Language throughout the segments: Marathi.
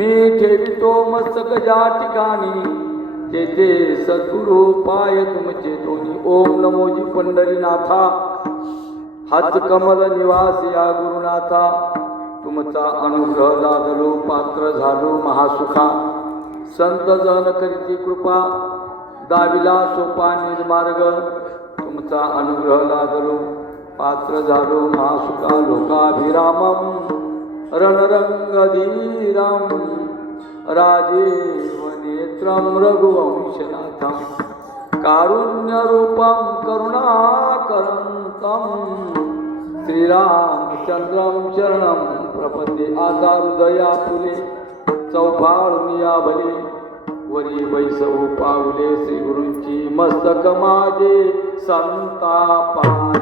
मी ठेवितो मस्तक ज्या ठिकाणी तेथे सद्गुरु पाय तुमचे दोन्ही. ओम नमोजी पंढरीनाथा. हात कमल निवास या गुरुनाथा. तुमचा अनुग्रह लादलो पात्र झालो महासुखा. संत जन करीती कृपा दाविला सोपा निर्मार्ग. तुमचा अनुग्रह लादलो पात्र झालो महासुखा. लोकाभिरामम रणरंगधीरम राजेव नेत्रम रघुवंशनाथम. कारुण्यरूपं करुणाकरंतं श्रीरामचंद्रं शरणं प्रपद्ये. आता हृदया फुले चौफाळुनिया भले वरी वैसव पावले. श्री गुरूंची मस्तक माझे संतापाई.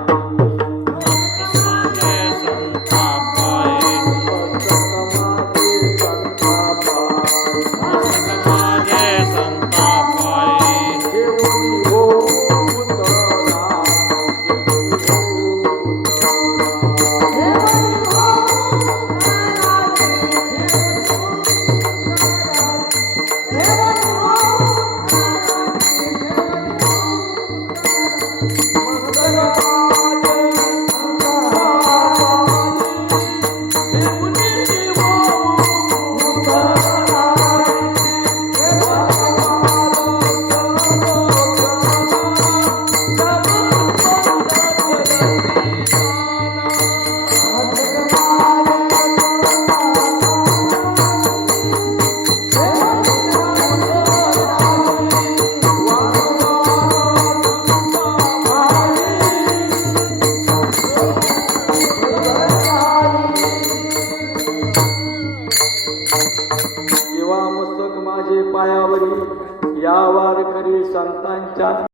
पायावरी या वारकरी संतांच्या